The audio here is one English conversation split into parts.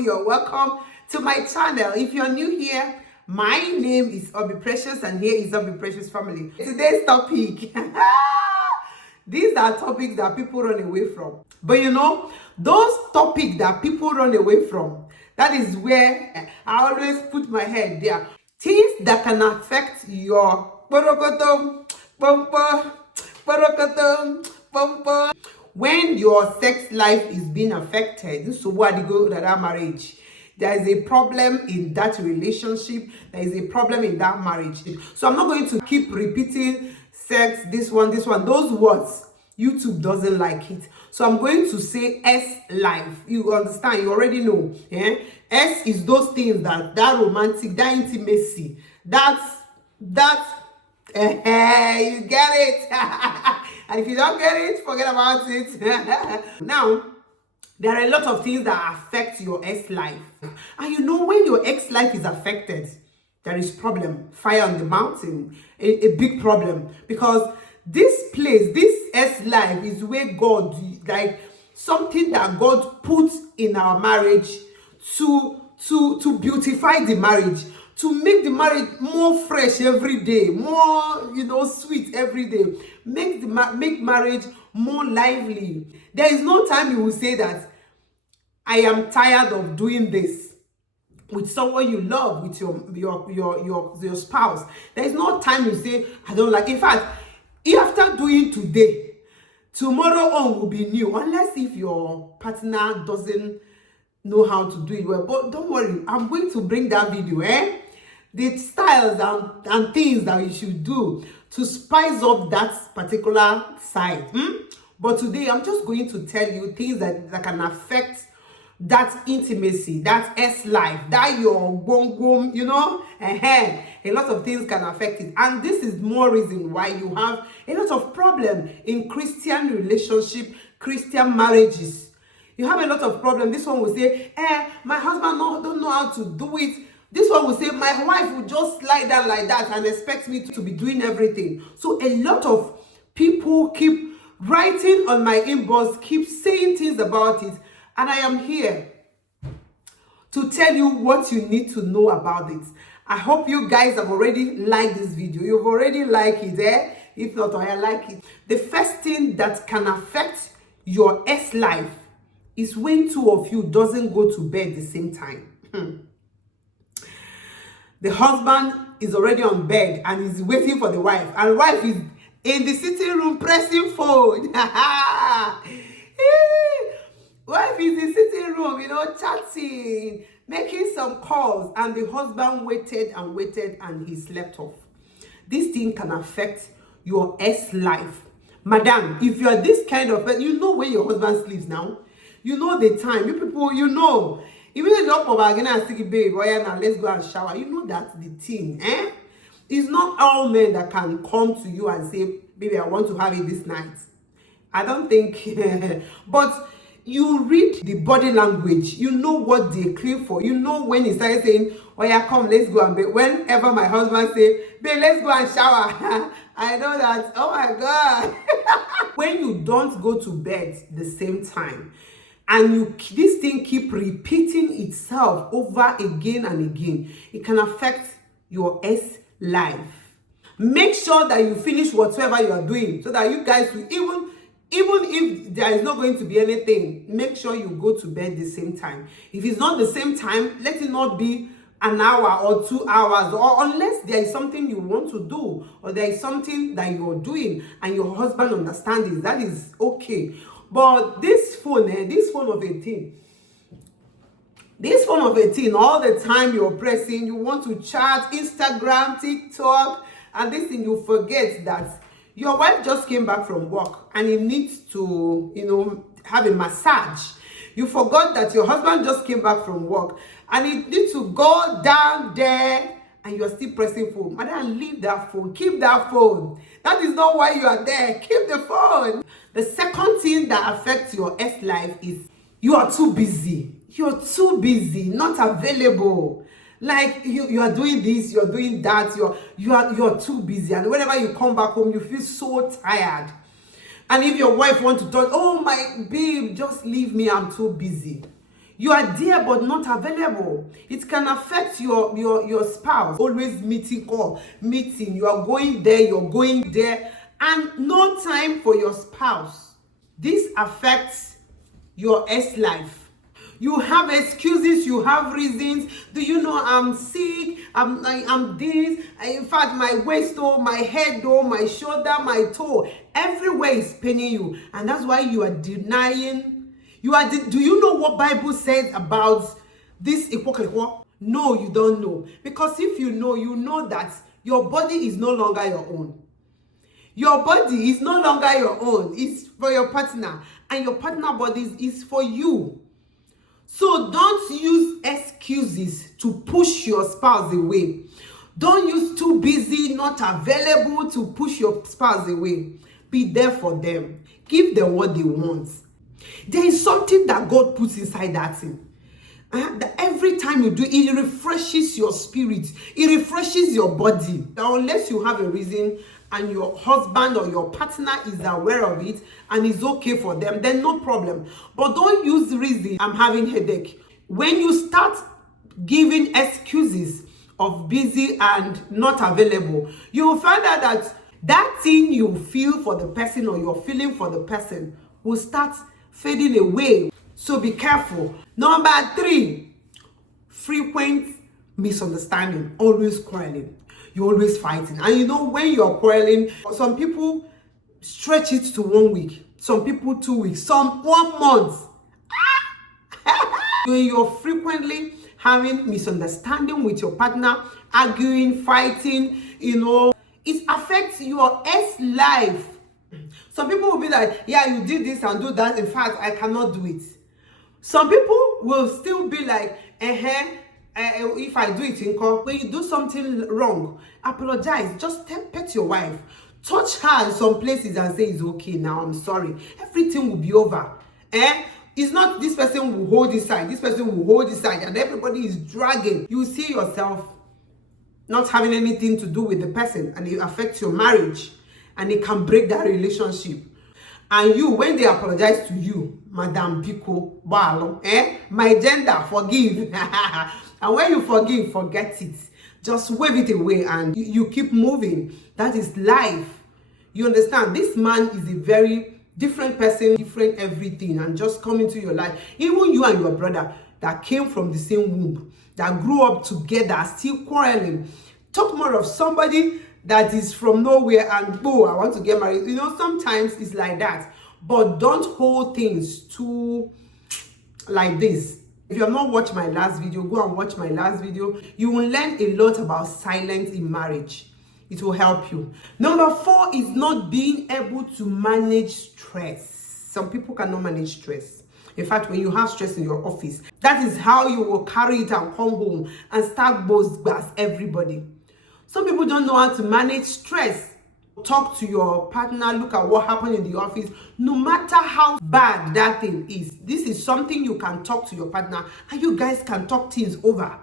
You're welcome to my channel. If you're new here, my name is Obi Precious and here is Obi Precious family. Today's topic, these are topics that people run away from. But you know, those topics that people run away from, that is where I always put my head there. Things that can affect your when your sex life is being affected. So what you go to that marriage, there is a problem in that relationship, there is a problem in that marriage. So I'm not going to keep repeating sex, this one, those words. YouTube doesn't like it, so I'm going to say S life. You understand? You already know. Yeah, S is those things that romantic, that intimacy, that's you get it. And if you don't get it, forget about it. Now, there are a lot of things that affect your ex life. And you know, when your ex life is affected, there is problem. Fire on the mountain. A big problem. Because this place, this ex life is where God, like something that God puts in our marriage to beautify the marriage, to make the marriage more fresh every day, more, sweet every day, make marriage more lively. There is no time you will say that I am tired of doing this with someone you love, with your spouse. There is no time you say I don't like. In fact, after doing today, tomorrow on will be new, unless if your partner doesn't know how to do it well. But don't worry, I'm going to bring that video, the styles and things that you should do to spice up that particular side. But today I'm just going to tell you things that can affect that intimacy, that S life, that your boom, a lot of things can affect it. And this is more reason why you have a lot of problem in Christian relationship, Christian marriages. You have a lot of problem. This one will say, my husband don't know how to do it. This one will say, my wife will just lie down like that and expect me to be doing everything. So a lot of people keep writing on my inbox, keep saying things about it. And I am here to tell you what you need to know about it. I hope you guys have already liked this video. You've already liked it, If not, I like it. The first thing that can affect your ex life is when two of you doesn't go to bed at the same time. The husband is already on bed and is waiting for the wife, and the wife is in the sitting room pressing phone. Wife is in the sitting room, chatting, making some calls, and the husband waited and he slept off. This thing can affect your ex life. Madam, if you are this kind of person, you know when your husband sleeps now. You know the time. You people, Even if you're up again and say, babe, now let's go and shower. You know that the thing, It's not all men that can come to you and say, baby, I want to have it this night. I don't think, but you read the body language. You know what they crave for. You know when he starts saying, oh yeah, come, let's go and bed. Whenever my husband say, babe, let's go and shower. I know that, oh my God. When you don't go to bed the same time, and this thing keep repeating itself over again and again, it can affect your ex life. Make sure that you finish whatever you are doing, so that you guys will, even if there is not going to be anything, make sure you go to bed the same time. If it's not the same time, let it not be an hour or 2 hours, or unless there is something you want to do, or there is something that you're doing and your husband understands it, that is okay. But this phone of 18, all the time you're pressing, you want to chat, Instagram, TikTok, and this thing, you forget that your wife just came back from work and he needs to, have a massage. You forgot that your husband just came back from work and he needs to go down there, and you're still pressing phone. Madam, leave that phone. Keep that phone. That is not why you are there. Keep the phone. The second thing that affects your ex life is you are too busy. You're too busy, not available. Like you are doing this, you're doing that, you're too busy. And whenever you come back home, you feel so tired. And if your wife wants to talk, oh my babe, just leave me, I'm too busy. You are there but not available. It can affect your spouse. Always meeting call, meeting. You are going there, you're going there, and no time for your spouse. This affects your life. You have excuses, you have reasons. Do you know I'm sick? I'm this. In fact, my waist, my head, my shoulder, my toe, everywhere is paining you, and that's why you are denying. Do you know what Bible says about this? No, you don't know, because if you know that your body is no longer your own. Your body is no longer your own. It's for your partner, and your partner body is for you. So don't use excuses to push your spouse away. Don't use too busy, not available to push your spouse away. Be there for them. Give them what they want. There is something that God puts inside that thing. That every time you do, it refreshes your spirit. It refreshes your body. Now, unless you have a reason and your husband or your partner is aware of it and is okay for them, then no problem. But don't use reason, I'm having headache. When you start giving excuses of busy and not available, you will find out that thing you feel for the person or you're feeling for the person will start fading away. So be careful. Number 3, frequent misunderstanding, always quarreling. You're always fighting. And you know, when you're quarreling, some people stretch it to 1 week, some people 2 weeks, some 1 month. When you're frequently having misunderstanding with your partner, arguing, fighting, it affects your life. Some people will be like, yeah, you did this and do that. In fact, I cannot do it. Some people will still be like, if I do it in court, when you do something wrong, apologize. Just pet your wife. Touch her in some places and say, it's okay now, I'm sorry. Everything will be over. It's not this person will hold his side, this person will hold his side, and everybody is dragging. You see yourself not having anything to do with the person, and it affects your marriage, and it can break that relationship. And you, when they apologize to you, Madam Biko, Balo, my gender, forgive. And when you forgive, forget it. Just wave it away and you keep moving. That is life. You understand? This man is a very different person, different everything, and just come into your life. Even you and your brother that came from the same womb, that grew up together, still quarreling. Talk more of somebody that is from nowhere and, oh, I want to get married. Sometimes it's like that. But don't hold things too like this. If you have not watched my last video, go and watch my last video. You will learn a lot about silence in marriage. It will help you. Number 4 is not being able to manage stress. Some people cannot manage stress. In fact, when you have stress in your office, that is how you will carry it and come home and start boast everybody. Some people don't know how to manage stress. Talk to your partner, look at what happened in the office. No matter how bad that thing is, this is something you can talk to your partner and you guys can talk things over.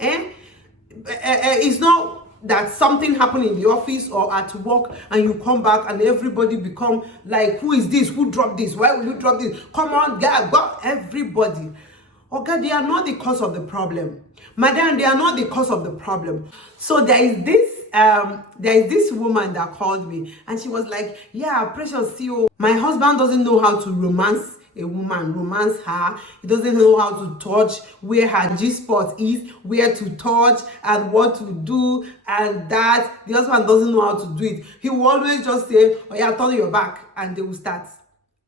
It's not that something happened in the office or at work and you come back and everybody become like, who is this? Who dropped this? Why will you drop this? Come on, God, everybody. Okay, they are not the cause of the problem. Madam, they are not the cause of the problem. So there is this woman that called me and she was like, yeah, precious CEO, my husband doesn't know how to romance a woman, romance her. He doesn't know how to touch, where her G-spot is, where to touch and what to do and that. The husband doesn't know how to do it. He will always just say, oh yeah, turn your back, and they will start.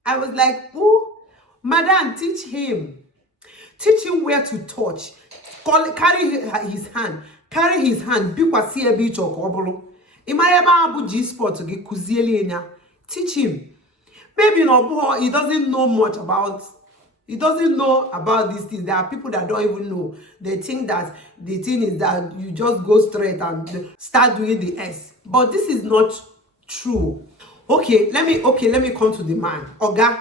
I was like, oh, madam, teach him. Teach him where to touch. Carry his hand. Carry his hand. Teach him. Maybe he doesn't know much about. He doesn't know about these things. There are people that don't even know. They think that the thing is that you just go straight and start doing the S. But this is not true. Okay, let me come to the man. Oga,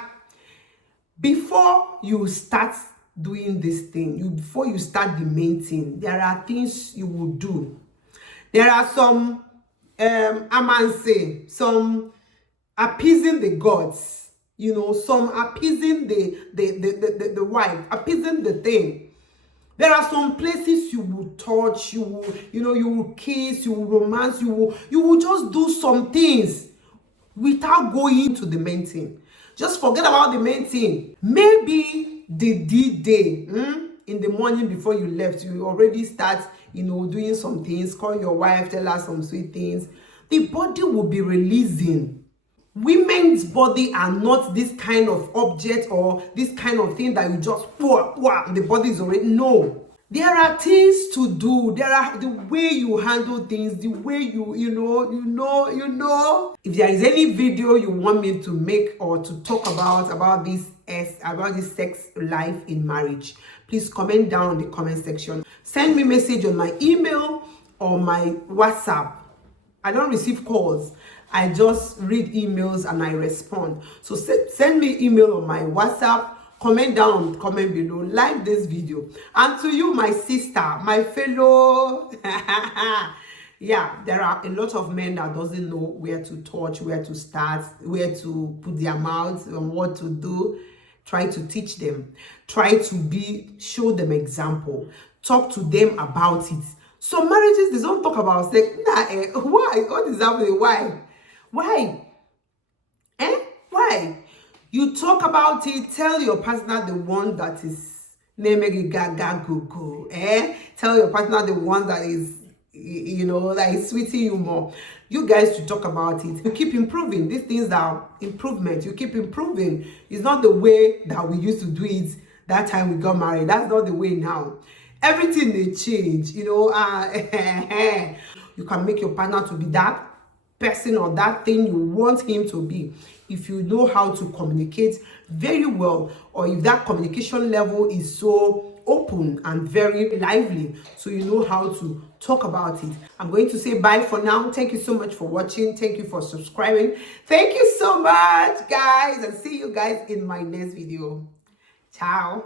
before you start doing this thing, before you start the main thing, there are things you will do. There are some some appeasing the gods. some appeasing the wife, appeasing the thing. There are some places you will touch, you will kiss, you will romance, you will just do some things without going to the main thing. Just forget about the main thing. Maybe the D-Day, in the morning before you left, you already start, doing some things, call your wife, tell her some sweet things. The body will be releasing. Women's body are not this kind of object or this kind of thing that you just the body is already. No, there are things to do. There are the way you handle things, the way you if there is any video you want me to make or to talk about this sex life in marriage, please comment down in the comment section. Send me a message on my email or my WhatsApp. I don't receive calls. I just read emails and I respond. So send me email on my WhatsApp, comment down, comment below, like this video. And to you, my sister, my fellow, yeah, there are a lot of men that doesn't know where to touch, where to start, where to put their mouth and what to do. Try to teach them. Try to show them example. Talk to them about it. Some marriages, they don't talk about sex. Why? What is happening? Why? Why? Why? You talk about it, tell your partner the one that is tell your partner the one that is, that is sweeting you more. You guys should talk about it. You keep improving. These things are improvement. You keep improving. It's not the way that we used to do it that time we got married. That's not the way now. Everything they change, you can make your partner to be that person or that thing you want him to be if you know how to communicate very well, or if that communication level is so open and very lively, so you know how to talk about it. I'm going to say bye for now. Thank you so much for watching. Thank you for subscribing. Thank you so much, guys, and see you guys in my next video. Ciao.